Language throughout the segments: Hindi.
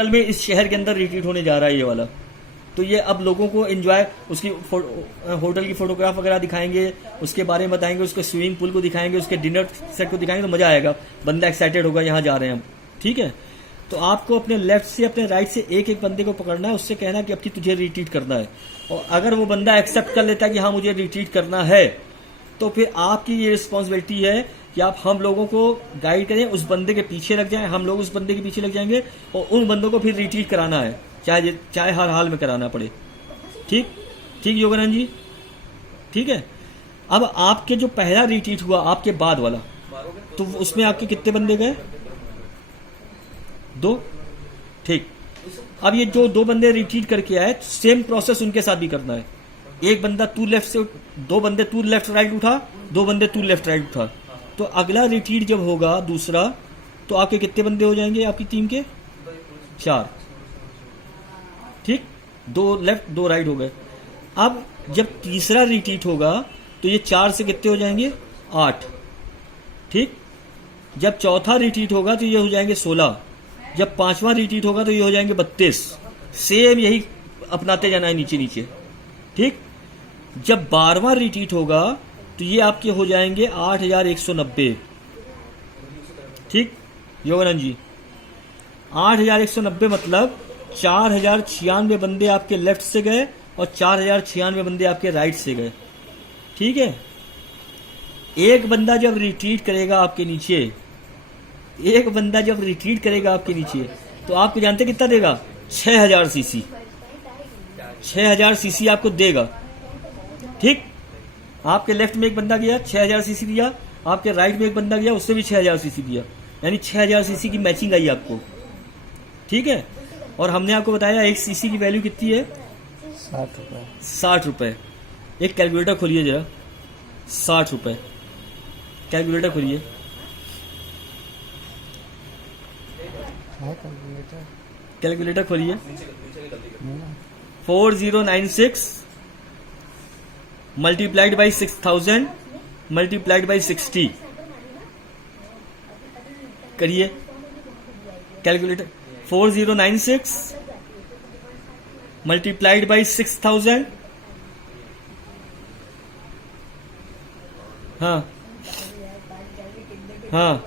होटल में इस शहर के अंदर रिट्रीट होने जा रहा है ये वाला। तो ये अब लोगों को एंजॉय, उसकी होटल की फोटोग्राफ वगैरह दिखाएंगे, उसके बारे में बताएंगे, उसके स्विमिंग पूल को दिखाएंगे, उसके डिनर सेट को दिखाएंगे, तो मजा आएगा, बंदा एक्साइटेड होगा यहाँ जा रहे हैं हम। ठीक है, तो आपको अपने लेफ्ट से अपने राइट से एक एक बंदे को पकड़ना है, उससे कहना है कि अब की तुझे रिट्रीट करना है। और अगर वो बंदा एक्सेप्ट कर लेता है कि हाँ मुझे रिट्रीट करना है, तो फिर आपकी ये रिस्पॉन्सिबिलिटी है कि आप हम लोगों को गाइड करें, उस बंदे के पीछे लग जाएं, हम लोग उस बंदे के पीछे लग जाएंगे और उन बंदों को फिर रिट्रीट कराना है, चाहे हर हाल में कराना पड़े। ठीक ठीक योगानंद जी, ठीक है। अब आपके जो पहला रिट्रीट हुआ आपके बाद वाला, तो उसमें आपके कितने बंदे गए? 2। ठीक, अब ये जो 2 बंदे रिट्रीट करके आए, सेम प्रोसेस उनके साथ भी करना है। एक बंदा तू लेफ्ट से, 2 बंदे तू लेफ्ट राइट उठा, 2 बंदे तू लेफ्ट राइट उठा। तो अगला रिट्रीट जब होगा दूसरा, तो आपके कितने बंदे हो जाएंगे आपकी टीम के? 4। ठीक, 2 लेफ्ट 2 राइट हो गए। अब जब तीसरा रिट्रीट होगा तो ये 4 से कितने हो जाएंगे? 8। ठीक, जब चौथा रिट्रीट होगा तो ये हो जाएंगे 16। जब 5वां रिट्रीट होगा तो ये हो जाएंगे 32। सेम यही अपनाते जाना है नीचे नीचे। ठीक, जब 12वां रिट्रीट होगा तो ये आपके हो जाएंगे 8190। ठीक योगानंद जी, 8190 मतलब 4096 बंदे आपके लेफ्ट से गए और 4096 बंदे आपके राइट से गए। ठीक है, एक बंदा जब रिट्रीट करेगा आपके नीचे, एक बंदा जब रिट्रीट करेगा आपके नीचे, तो आपको जानते कितना देगा? 6000 सीसी। 6000 सीसी आपको देगा। ठीक, आपके लेफ्ट में एक बंदा गया 6000 सीसी दिया, आपके राइट में एक बंदा गया उससे भी 6000 सीसी दिया, यानी 6000 सीसी की मैचिंग आई आपको। ठीक है, और हमने आपको बताया एक सीसी की वैल्यू कितनी है? 60 रुपए। 60 रुपए। एक कैलकुलेटर खोलिए जरा, 60 रुपए कैलकुलेटर खोलिए। कैलकुलेटर खोलिए। 4096 मल्टीप्लाइड बाई 6000 मल्टीप्लाइड बाई 60 करिए कैलकुलेटर। 4096 मल्टीप्लाइड बाई 6000, हाँ हाँ,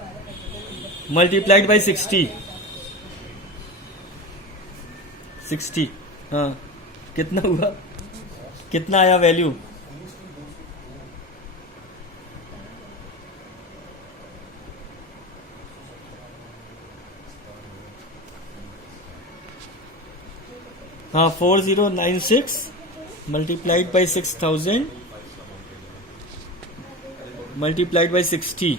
मल्टीप्लाइड बाई 60। हाँ, कितना हुआ? कितना आया वैल्यू? हाँ, 4096 मल्टीप्लाइड बाई 6000 मल्टीप्लाइड बाई 60।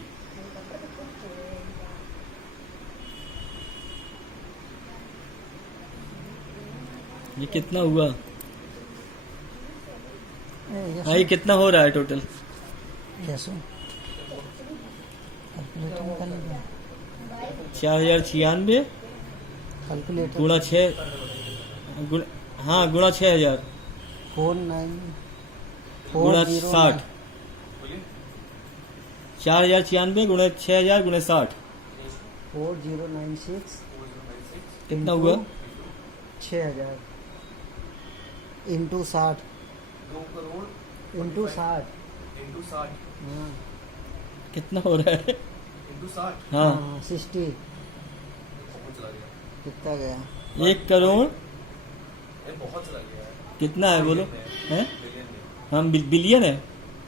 ये कितना हुआ? हाँ, ये कितना हो रहा है टोटल? 4096 गुणा 6, हाँ गुणा 6000 गुणा 60। 4096 गुणा 6000 गुणा 60 4096 कितना हुआ? 6000 इंटू 60 इंटू 60 हाँ कितना हो रहा है? हाँ, 60 कितना गया? 1 करोड़ कितना है बोलो? हैं? हाँ, बिलियन है।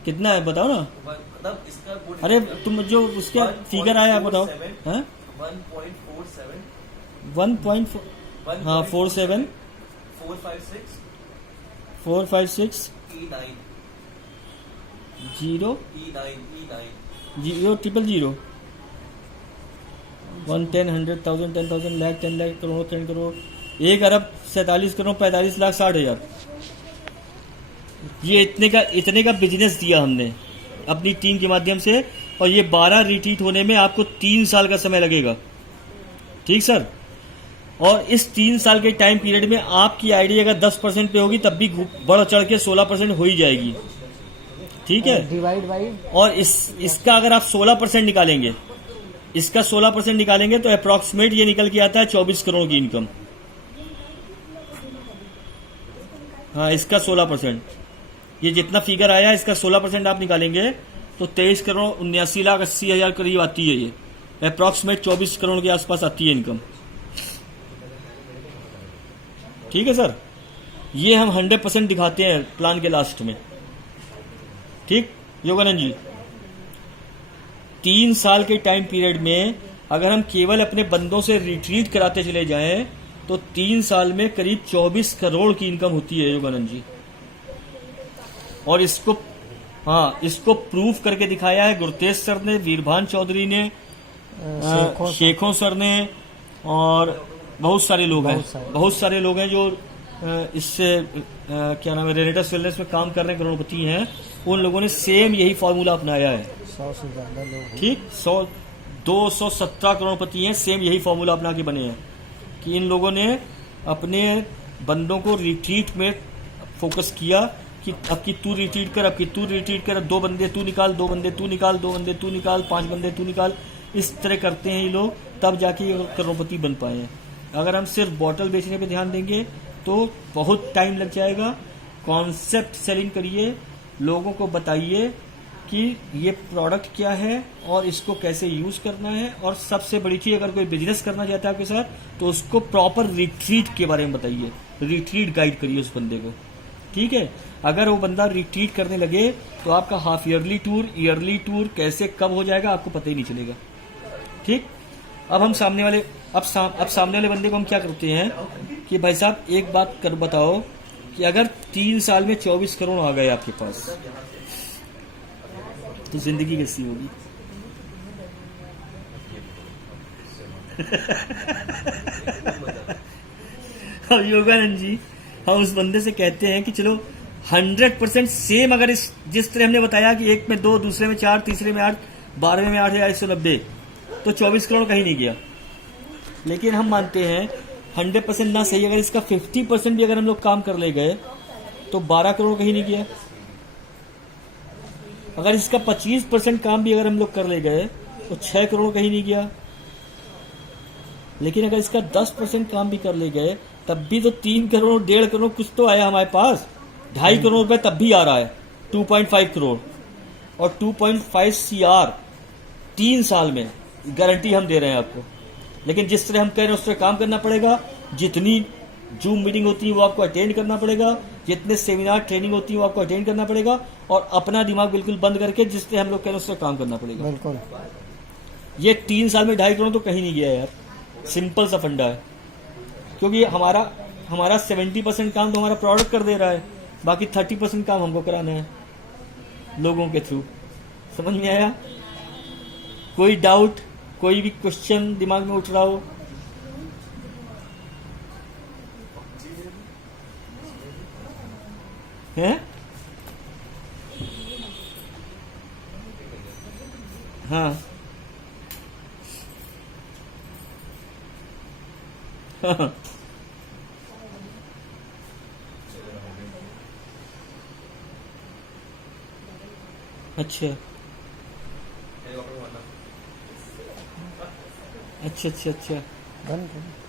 कितना है बताओ ना। अरे तुम जो उसका फिगर आया बताओ। हाँ 1.4, हाँ 47 456 0 0 1 10 100,000 10,000 लाख 10 लाख करोड़ 10 करोड़ 1 अरब 47 करोड़ 45 लाख 60,000। ये इतने का बिजनेस दिया हमने अपनी टीम के माध्यम से, और ये 12 रिट्रीट होने में आपको 3 साल का समय लगेगा। ठीक सर, और इस 3 साल के टाइम पीरियड में आपकी आईडी अगर 10% पे होगी तब भी बढ़ चढ़ के 16% हो ही जाएगी। ठीक है, डिवाइड बाई, और इसका अगर आप 16% निकालेंगे, इसका 16% निकालेंगे तो अप्रॉक्सीमेट ये निकल के आता है 24 करोड़ की इनकम। हाँ, इसका 16%। ये जितना फिगर आया इसका 16% आप निकालेंगे तो 23,79,80,000 करीब आती है। ये अप्रॉक्सीमेट 24 करोड़ के आसपास आती है इनकम। ठीक है सर, ये हम 100% दिखाते हैं प्लान के लास्ट में। ठीक योगानंद जी, 3 साल के टाइम पीरियड में अगर हम केवल अपने बंदों से रिट्रीट कराते चले जाएं तो 3 साल में करीब 24 करोड़ की इनकम होती है योगानंद जी। और इसको प्रूफ करके दिखाया है गुरतेज सर ने, वीरभान चौधरी ने, शेखों सर ने, और बहुत सारे लोग हैं जो इससे क्या नाम है रेनेटस वेलनेस में काम कर रहे हैं, करोड़पति हैं। उन लोगों ने सेम यही फॉर्मूला अपनाया है। 100 से ज्यादा लोग, ठीक, 217 करोड़पति हैं, सेम यही फॉर्मूला अपना के बने हैं कि इन लोगों ने अपने बंदों को रिट्रीट में फोकस किया कि अब की तू रिट्रीट कर, अब की तू रिट्रीट कर, 2 बंदे तू निकाल, 2 बंदे तू निकाल, 2 बंदे तू निकाल, 5 बंदे तू निकाल। इस तरह करते हैं ये लोग, तब जाके ये करोड़पति बन पाए हैं। अगर हम सिर्फ बॉटल बेचने पे ध्यान देंगे तो बहुत टाइम लग जाएगा। कॉन्सेप्ट सेलिंग करिए, लोगों को बताइए कि ये प्रोडक्ट क्या है और इसको कैसे यूज करना है। और सबसे बड़ी चीज, अगर कोई बिजनेस करना चाहता है आपके साथ तो उसको प्रॉपर रिट्रीट के बारे में बताइए, रिट्रीट गाइड करिए उस बंदे को। ठीक है, अगर वो बंदा रिट्रीट करने लगे तो आपका half yearly tour, yearly tour कैसे कब हो जाएगा आपको पता ही नहीं चलेगा। ठीक, अब हम सामने वाले बंदे को हम क्या करते हैं कि भाई साहब एक बात कर बताओ कि अगर 3 साल में 24 करोड़ आ गए आपके पास तो जिंदगी कैसी होगी? अब योगानंद जी, हम उस बंदे से कहते हैं कि चलो 100% सेम, अगर जिस तरह हमने बताया कि एक में 2, दूसरे में 4, तीसरे में 8, 12वें में 8,190, तो 24 करोड़ कहीं नहीं गया। लेकिन हम मानते हैं 100% ना सही, अगर इसका 50% भी अगर हम लोग काम कर ले गए तो 12 करोड़ कहीं नहीं गया। अगर इसका 25% काम भी अगर हम लोग कर ले गए तो 6 करोड़ कहीं नहीं गया। लेकिन अगर इसका 10% काम भी कर ले गए तब भी तो 3 करोड़ 1.5 करोड़ कुछ तो आया हमारे पास। 2.5 करोड़ रुपए तब भी आ रहा है, 2.5 करोड़ और 2.5 CR 3 साल में गारंटी हम दे रहे हैं आपको। लेकिन जिस तरह हम कह रहे हैं उस तरह काम करना पड़ेगा। जितनी जूम मीटिंग होती है वो आपको अटेंड करना पड़ेगा, जितने सेमिनार ट्रेनिंग होती है वो आपको अटेंड करना पड़ेगा, और अपना दिमाग बिल्कुल बंद करके जिस तरह हम लोग कह रहे हैं उस तरह काम करना पड़ेगा। बिल्कुल। ये 3 साल में 2.5 करोड़ तो कहीं नहीं गया यार, सिंपल सा फंडा है। क्योंकि हमारा 70% काम तो हमारा प्रोडक्ट कर दे रहा है, बाकी 30% काम हमको कराना है लोगों के थ्रू। समझ में आया? कोई डाउट, कोई भी क्वेश्चन दिमाग में उठ रहा हो? हैं? हाँ हाँ। अच्छा अच्छा अच्छा अच्छा। बंद करो।